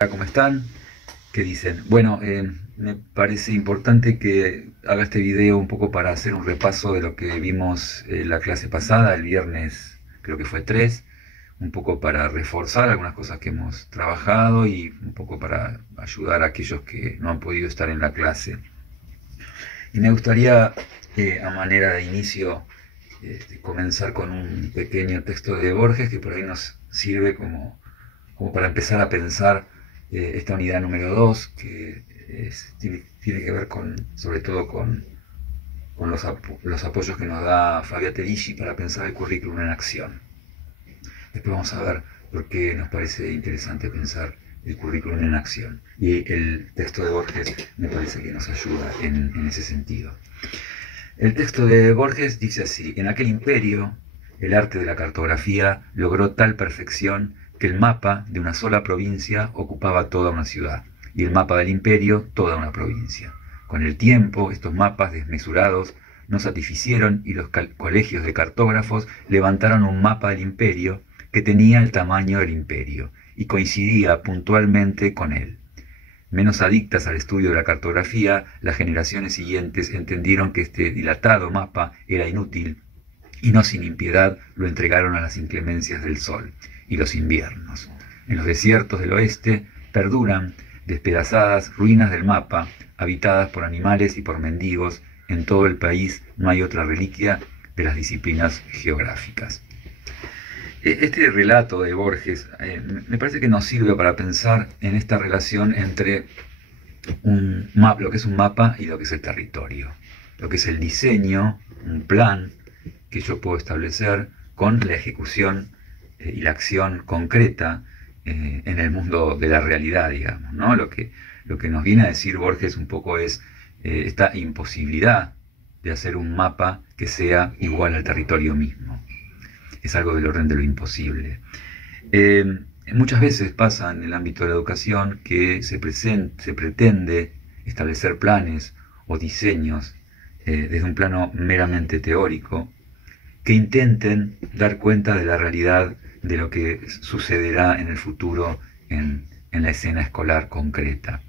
Hola, ¿cómo están? ¿Qué dicen? Bueno, me parece importante que haga este video un poco para hacer un repaso de lo que vimos en la clase pasada, el viernes creo que fue 3, un poco para reforzar algunas cosas que hemos trabajado y un poco para ayudar a aquellos que no han podido estar en la clase. Y me gustaría, a manera de inicio, comenzar con un pequeño texto de Borges que por ahí nos sirve como para empezar a pensar esta unidad número 2 que tiene que ver sobre todo con los apoyos que nos da Fabia Terici para pensar el currículum en acción. Después vamos a ver por qué nos parece interesante pensar el currículum en acción. Y el texto de Borges me parece que nos ayuda en ese sentido. El texto de Borges dice así: en aquel imperio, el arte de la cartografía logró tal perfección que el mapa de una sola provincia ocupaba toda una ciudad, y el mapa del imperio toda una provincia. Con el tiempo, estos mapas desmesurados no satisficieron y los colegios de cartógrafos levantaron un mapa del imperio que tenía el tamaño del imperio y coincidía puntualmente con él. Menos adictas al estudio de la cartografía, las generaciones siguientes entendieron que este dilatado mapa era inútil y no sin impiedad lo entregaron a las inclemencias del sol y los inviernos. En los desiertos del oeste perduran despedazadas ruinas del mapa, habitadas por animales y por mendigos. En todo el país no hay otra reliquia de las disciplinas geográficas. Este relato de Borges me parece que nos sirve para pensar en esta relación entre lo que es un mapa y lo que es el territorio, lo que es el diseño, un plan que yo puedo establecer con la ejecución y la acción concreta en el mundo de la realidad, digamos, ¿no? Lo que nos viene a decir Borges un poco es esta imposibilidad de hacer un mapa que sea igual al territorio mismo. Es algo del orden de lo imposible. Muchas veces pasa en el ámbito de la educación que se pretende establecer planes o diseños desde un plano meramente teórico que intenten dar cuenta de la realidad de lo que sucederá en el futuro en la escena escolar concreta.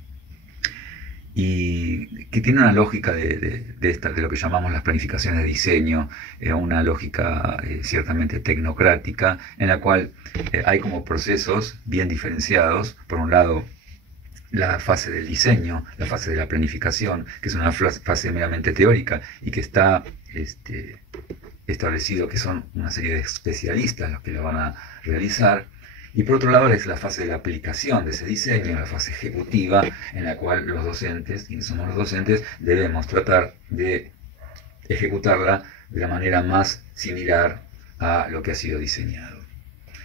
Y que tiene una lógica de lo que llamamos las planificaciones de diseño, una lógica ciertamente tecnocrática, en la cual hay como procesos bien diferenciados. Por un lado, la fase del diseño, la fase de la planificación, que es una fase meramente teórica y que está establecido que son una serie de especialistas los que lo van a realizar. Y por otro lado es la fase de la aplicación de ese diseño, la fase ejecutiva, en la cual los docentes, quienes somos los docentes, debemos tratar de ejecutarla de la manera más similar a lo que ha sido diseñado.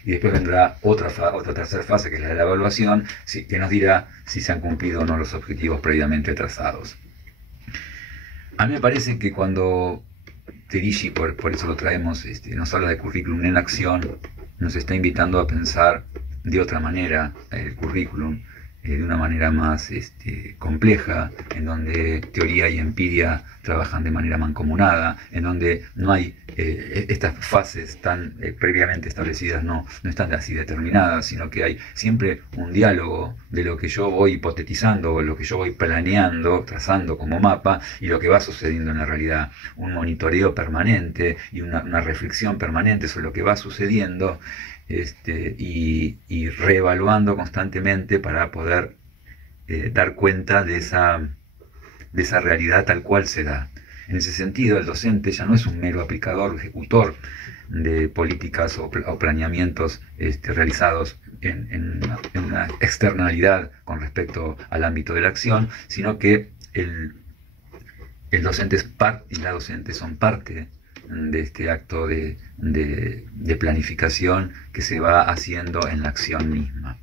Y después vendrá otra tercera fase, que es la de la evaluación, que nos dirá si se han cumplido o no los objetivos previamente trazados. A mí me parece que cuando Terici, por eso lo traemos, nos habla de currículum en acción, nos está invitando a pensar de otra manera el currículum, de una manera más compleja, en donde teoría y empiria trabajan de manera mancomunada, en donde no hay estas fases tan previamente establecidas, no están así determinadas, sino que hay siempre un diálogo de lo que yo voy hipotetizando, lo que yo voy planeando, trazando como mapa, y lo que va sucediendo en la realidad, un monitoreo permanente y una reflexión permanente sobre lo que va sucediendo, y reevaluando constantemente para poder dar cuenta de esa realidad tal cual se da. En ese sentido, el docente ya no es un mero aplicador o ejecutor de políticas o planeamientos realizados en una externalidad con respecto al ámbito de la acción, sino que el docente y la docente son parte de este acto de planificación que se va haciendo en la acción misma.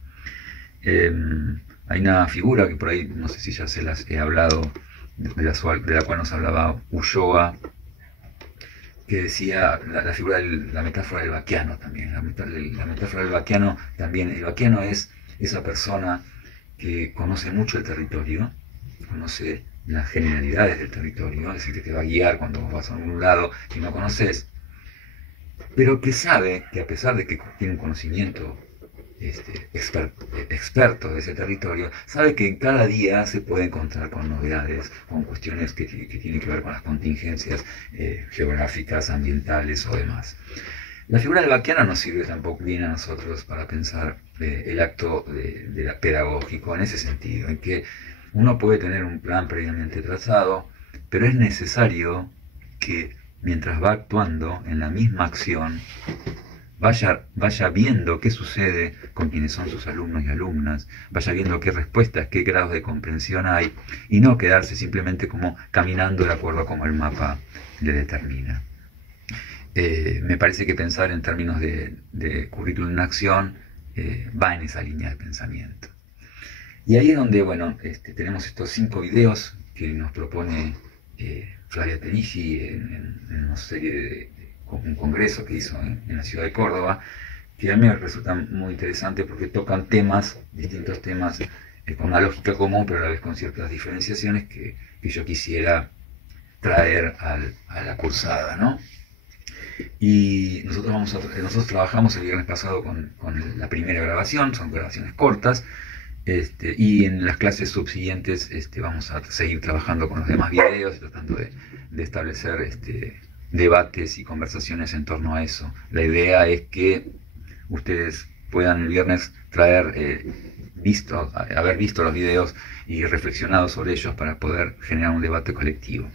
Hay una figura que por ahí, no sé si ya se las he hablado, de la cual nos hablaba Ulloa, que decía la figura la metáfora del vaquiano también. La metáfora del vaquiano también. El vaquiano es esa persona que conoce mucho el territorio, conoce las generalidades del territorio, es decir, que te va a guiar cuando vas a algún lado y no conoces, pero que sabe que a pesar de que tiene un conocimiento experto de ese territorio, sabe que cada día se puede encontrar con novedades, con cuestiones que tienen que ver con las contingencias geográficas, ambientales o demás. La figura del Baquiano nos sirve tampoco bien a nosotros para pensar el acto pedagógico en ese sentido, en que uno puede tener un plan previamente trazado, pero es necesario que mientras va actuando en la misma acción, vaya viendo qué sucede con quienes son sus alumnos y alumnas, vaya viendo qué respuestas, qué grados de comprensión hay, y no quedarse simplemente como caminando de acuerdo a como el mapa le determina. Me parece que pensar en términos de currículum en acción va en esa línea de pensamiento. Y ahí es donde, bueno, tenemos estos 5 videos que nos propone Flavia Terigi en una serie de un congreso que hizo en la ciudad de Córdoba, que a mí me resultan muy interesantes porque tocan temas, distintos temas, con una lógica común, pero a la vez con ciertas diferenciaciones que yo quisiera traer a la cursada, ¿no? Y nosotros trabajamos el viernes pasado con la primera grabación, son grabaciones cortas, y en las clases subsiguientes vamos a seguir trabajando con los demás videos, tratando de establecer debates y conversaciones en torno a eso. La idea es que ustedes puedan el viernes haber visto los videos y reflexionado sobre ellos para poder generar un debate colectivo.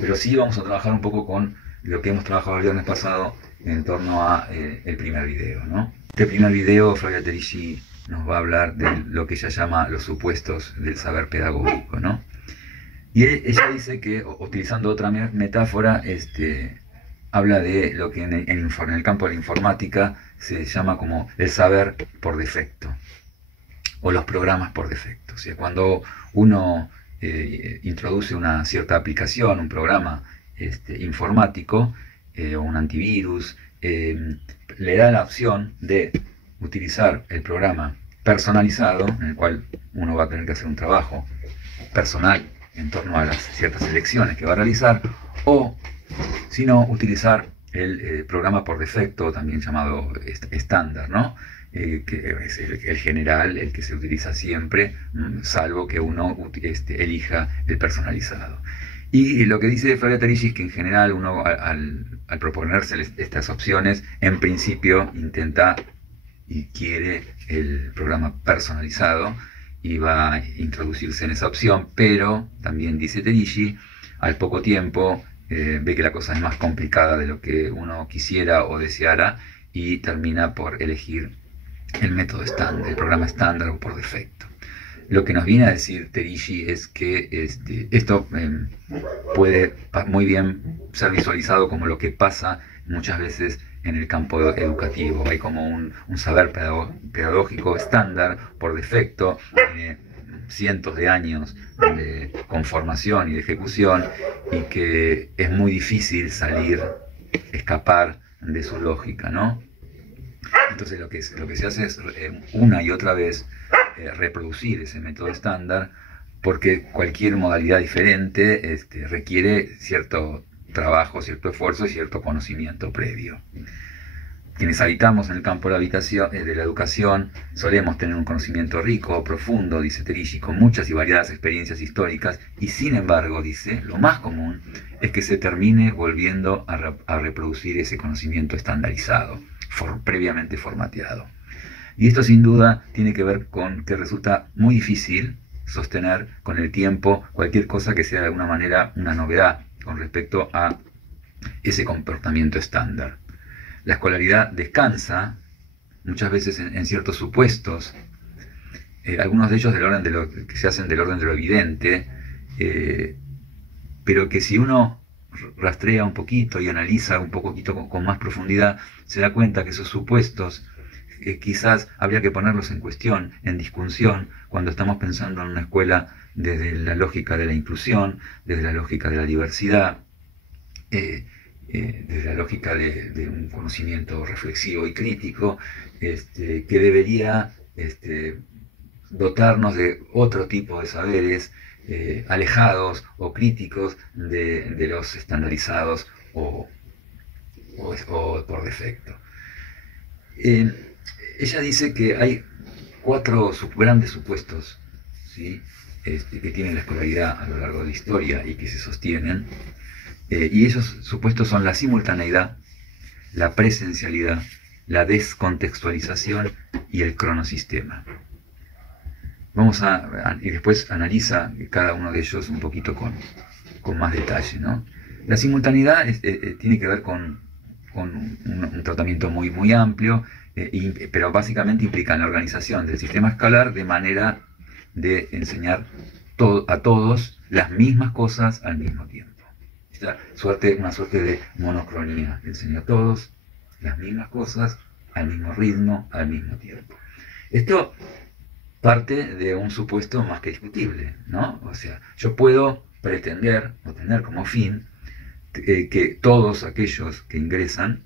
Pero sí vamos a trabajar un poco con lo que hemos trabajado el viernes pasado en torno a el primer video, ¿no? Este primer video, Flavia Terigi nos va a hablar de lo que ella llama los supuestos del saber pedagógico, ¿no? Y ella dice que, utilizando otra metáfora, habla de lo que en el campo de la informática se llama como el saber por defecto, o los programas por defecto. O sea, cuando uno introduce una cierta aplicación, un programa informático o un antivirus, le da la opción de utilizar el programa personalizado, en el cual uno va a tener que hacer un trabajo personal en torno a las ciertas elecciones que va a realizar, o si no, utilizar el programa por defecto, también llamado estándar, ¿no? Que es el general, el que se utiliza siempre, salvo que uno elija el personalizado. Y lo que dice Flavia Terigi es que en general uno al proponerse estas opciones, en principio intenta y quiere el programa personalizado y va a introducirse en esa opción, pero también dice Terigi, al poco tiempo ve que la cosa es más complicada de lo que uno quisiera o deseara y termina por elegir el método estándar, el programa estándar o por defecto. Lo que nos viene a decir Terigi es que esto puede muy bien ser visualizado como lo que pasa muchas veces en el campo educativo. Hay como un saber pedagógico estándar por defecto, cientos de años de conformación y de ejecución, y que es muy difícil escapar de su lógica, ¿no? Entonces lo que se hace es una y otra vez reproducir ese método estándar, porque cualquier modalidad diferente requiere cierto trabajo, cierto esfuerzo y cierto conocimiento previo. Quienes habitamos en el campo de la educación solemos tener un conocimiento rico, profundo, dice Terigi, con muchas y variadas experiencias históricas, y sin embargo, dice, lo más común es que se termine volviendo a reproducir ese conocimiento estandarizado, previamente formateado. Y esto sin duda tiene que ver con que resulta muy difícil sostener con el tiempo cualquier cosa que sea de alguna manera una novedad con respecto a ese comportamiento estándar. La escolaridad descansa muchas veces en ciertos supuestos, algunos de ellos que se hacen del orden de lo evidente, pero que si uno rastrea un poquito y analiza un poquito con más profundidad, se da cuenta que esos supuestos quizás habría que ponerlos en cuestión, en discusión, cuando estamos pensando en una escuela desde la lógica de la inclusión, desde la lógica de la diversidad, desde la lógica de un conocimiento reflexivo y crítico, que debería dotarnos de otro tipo de saberes alejados o críticos de los estandarizados o por defecto. ella dice que hay cuatro grandes supuestos, ¿sí? Que tienen la escolaridad a lo largo de la historia y que se sostienen, y esos supuestos son la simultaneidad, la presencialidad, la descontextualización y el cronosistema. Y después analiza cada uno de ellos un poquito con más detalle, ¿no? La simultaneidad tiene que ver con un tratamiento muy amplio, pero básicamente implica la organización del sistema escolar de manera de enseñar a todos las mismas cosas al mismo tiempo. Una suerte de monocronía, enseña a todos las mismas cosas al mismo ritmo, al mismo tiempo. Esto parte de un supuesto más que discutible, ¿no? O sea, yo puedo pretender o tener como fin que todos aquellos que ingresan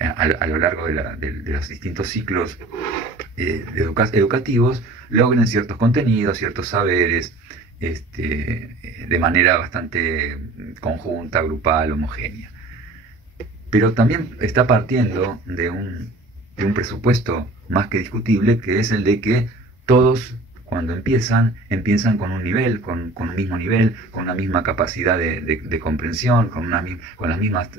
a lo largo de los distintos ciclos educativos logren ciertos contenidos, ciertos saberes, de manera bastante conjunta, grupal, homogénea. Pero también está partiendo de un presupuesto más que discutible, que es el de que todos, cuando empiezan con un nivel, con un mismo nivel, con una misma capacidad de comprensión, con las mismas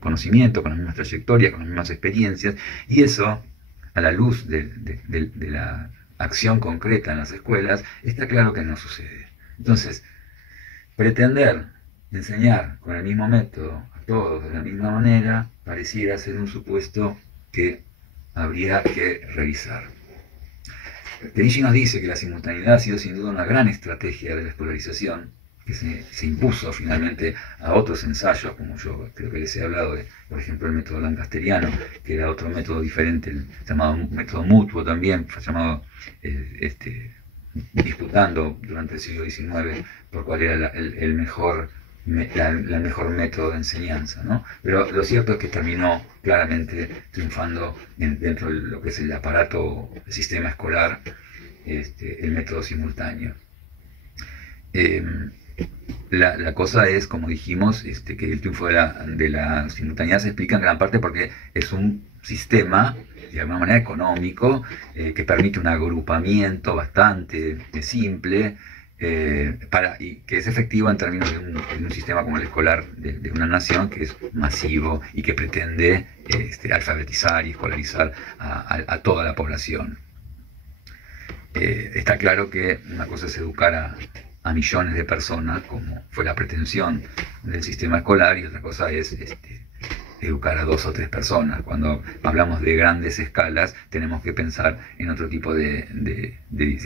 conocimientos, con las mismas trayectorias, con las mismas experiencias, y eso, a la luz de la acción concreta en las escuelas, está claro que no sucede. Entonces, pretender enseñar con el mismo método a todos de la misma manera pareciera ser un supuesto que habría que revisar. Terici nos dice que la simultaneidad ha sido sin duda una gran estrategia de la escolarización, que se impuso finalmente a otros ensayos, como yo creo que les he hablado de, por ejemplo, el método lancasteriano, que era otro método diferente, el llamado método mutuo también, fue llamado disputando durante el siglo XIX por cuál era el mejor método de enseñanza, ¿no? Pero lo cierto es que terminó claramente triunfando dentro de lo que es el aparato, el sistema escolar, el método simultáneo. La cosa es, como dijimos, que el triunfo de la simultaneidad se explica en gran parte porque es un sistema de alguna manera económico, que permite un agrupamiento bastante simple, y que es efectivo en términos de un sistema como el escolar de una nación que es masivo y que pretende alfabetizar y escolarizar a toda la población. Está claro que una cosa es educar a millones de personas, como fue la pretensión del sistema escolar, y otra cosa es educar a 2 o 3 personas. Cuando hablamos de grandes escalas, tenemos que pensar en otro tipo de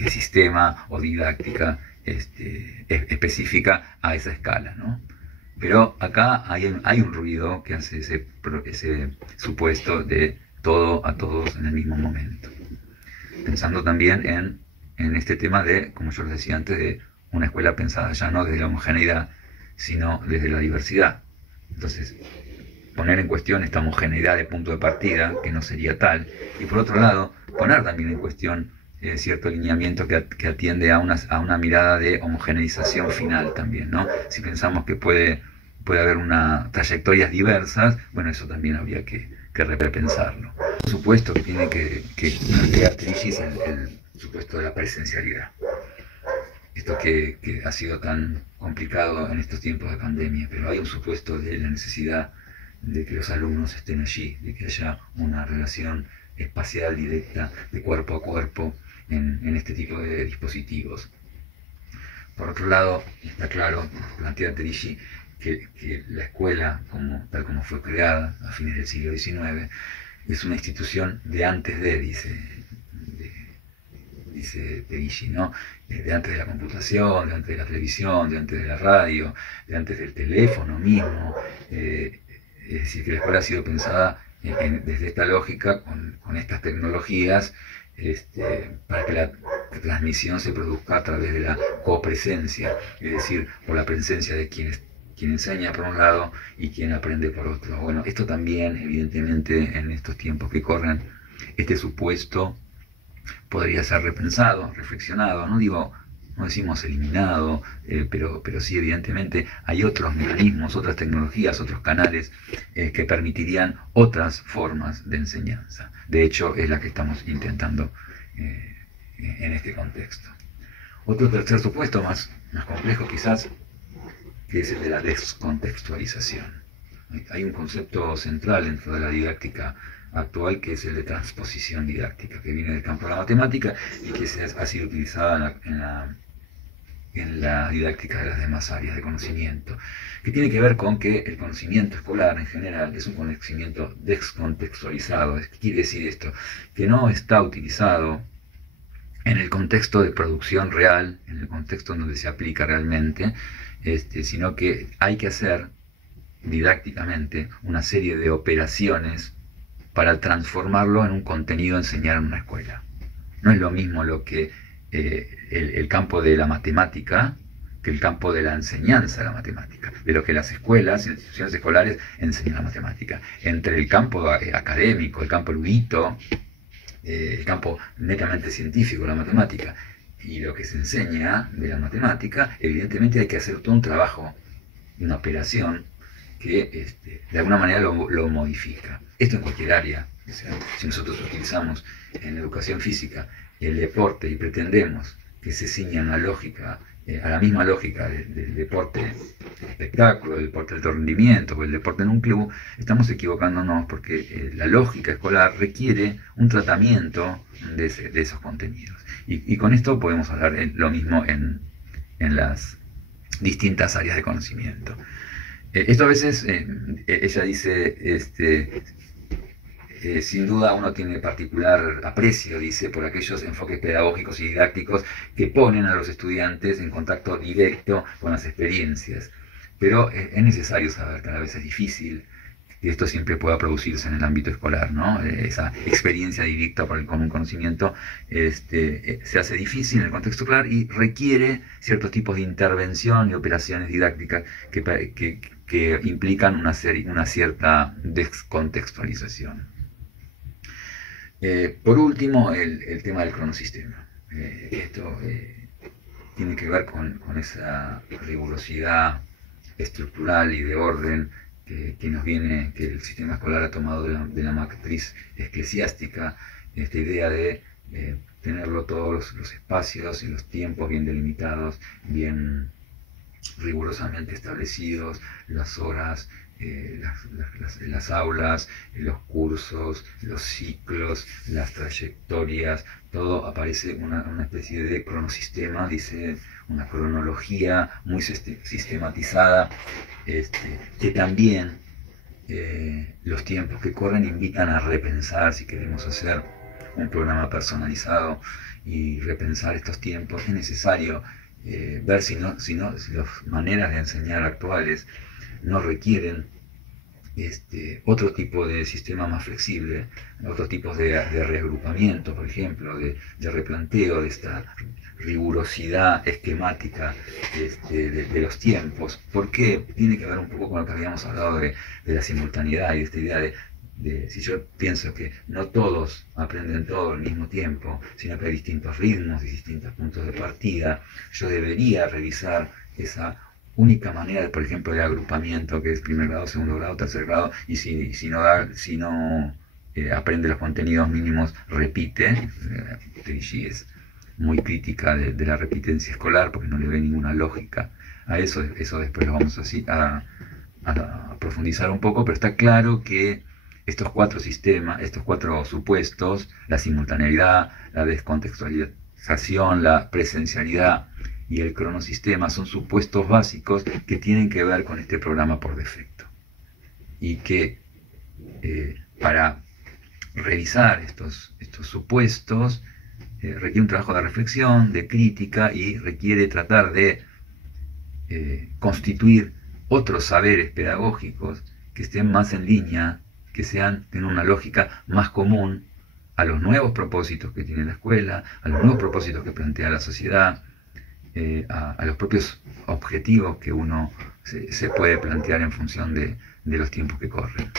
sistema o didáctica específica a esa escala, ¿no? Pero acá hay un ruido que hace ese supuesto de todo a todos en el mismo momento. Pensando también en este tema de, como yo les decía antes, de una escuela pensada ya no desde la homogeneidad, sino desde la diversidad. Entonces, poner en cuestión esta homogeneidad de punto de partida, que no sería tal, y por otro lado, poner también en cuestión cierto alineamiento que atiende a una mirada de homogeneización final también, ¿no? Si pensamos que puede haber trayectorias diversas, bueno, eso también habría que repensarlo. Por supuesto que tiene que plantear Terici el supuesto de la presencialidad. Esto que ha sido tan complicado en estos tiempos de pandemia, pero hay un supuesto de la necesidad de que los alumnos estén allí, de que haya una relación espacial directa, de cuerpo a cuerpo, en este tipo de dispositivos. Por otro lado, está claro, plantea Terici, que la escuela, tal como fue creada a fines del siglo XIX, es una institución de antes de, dice Terici, ¿no? De antes de la computación, de antes de la televisión, de antes de la radio, de antes del teléfono mismo. Es decir, que la escuela ha sido pensada desde esta lógica, con estas tecnologías, para que la transmisión se produzca a través de la copresencia, es decir, por la presencia de quien enseña por un lado y quien aprende por otro. Bueno, esto también, evidentemente, en estos tiempos que corren, este supuesto podría ser repensado, reflexionado. No digo no decimos eliminado, pero sí evidentemente hay otros mecanismos, otras tecnologías, otros canales que permitirían otras formas de enseñanza. De hecho, es la que estamos intentando en este contexto. Otro tercer supuesto, más complejo quizás, que es el de la descontextualización. Hay un concepto central dentro de la didáctica actual que es el de transposición didáctica, que viene del campo de la matemática y que ha sido utilizada en la didáctica de las demás áreas de conocimiento, que tiene que ver con que el conocimiento escolar en general es un conocimiento descontextualizado. ¿Qué quiere decir esto? Que no está utilizado en el contexto de producción real, en el contexto en donde se aplica realmente, sino que hay que hacer didácticamente una serie de operaciones para transformarlo en un contenido a enseñar en una escuela. No es lo mismo lo que el campo de la matemática que el campo de la enseñanza de la matemática, de lo que las escuelas y las instituciones escolares enseñan la matemática. Entre el campo académico, el campo erudito, el campo netamente científico de la matemática y lo que se enseña de la matemática, evidentemente hay que hacer todo un trabajo, una operación que de alguna manera lo modifica. Esto en cualquier área. O sea, si nosotros utilizamos en la educación física el deporte y pretendemos que se ciña a la misma lógica del deporte del espectáculo, del deporte de alto rendimiento o el deporte en un club, estamos equivocándonos porque la lógica escolar requiere un tratamiento de esos contenidos. Y con esto podemos hablar lo mismo en las distintas áreas de conocimiento. Esto a veces, ella dice, sin duda uno tiene particular aprecio, dice, por aquellos enfoques pedagógicos y didácticos que ponen a los estudiantes en contacto directo con las experiencias. Pero es necesario saber que a veces es difícil que esto siempre pueda producirse en el ámbito escolar, ¿no? Esa experiencia directa con un conocimiento se hace difícil en el contexto escolar y requiere ciertos tipos de intervención y operaciones didácticas que implican una cierta descontextualización. Por último, el tema del cronosistema. Esto tiene que ver con esa rigurosidad estructural y de orden que el sistema escolar ha tomado de la matriz eclesiástica, esta idea de tenerlo todos los espacios y los tiempos bien delimitados, bien rigurosamente establecidos, las horas, las aulas, los cursos, los ciclos, las trayectorias, todo aparece una especie de cronosistema, dice, una cronología muy sistematizada, que también los tiempos que corren invitan a repensar, si queremos hacer un programa personalizado y repensar estos tiempos, es necesario ver si las maneras de enseñar actuales no requieren otro tipo de sistema más flexible, otros tipos de reagrupamiento, por ejemplo, de replanteo de esta rigurosidad esquemática de los tiempos, porque tiene que ver un poco con lo que habíamos hablado de la simultaneidad y de esta idea de si yo pienso que no todos aprenden todo al mismo tiempo, sino que hay distintos ritmos y distintos puntos de partida, yo debería revisar esa única manera, por ejemplo, de agrupamiento, que es primer grado, segundo grado, tercer grado, y si no aprende los contenidos mínimos, repite. Trichy es muy crítica de la repitencia escolar porque no le ve ninguna lógica a eso. Eso después lo vamos a profundizar un poco, pero está claro que estos cuatro sistemas, estos cuatro supuestos, la simultaneidad, la descontextualización, la presencialidad y el cronosistema, son supuestos básicos que tienen que ver con este programa por defecto. Y que para revisar estos supuestos requiere un trabajo de reflexión, de crítica, y requiere tratar de constituir otros saberes pedagógicos que estén más en línea, que tengan una lógica más común a los nuevos propósitos que tiene la escuela, a los nuevos propósitos que plantea la sociedad, a los propios objetivos que uno se puede plantear en función de los tiempos que corren.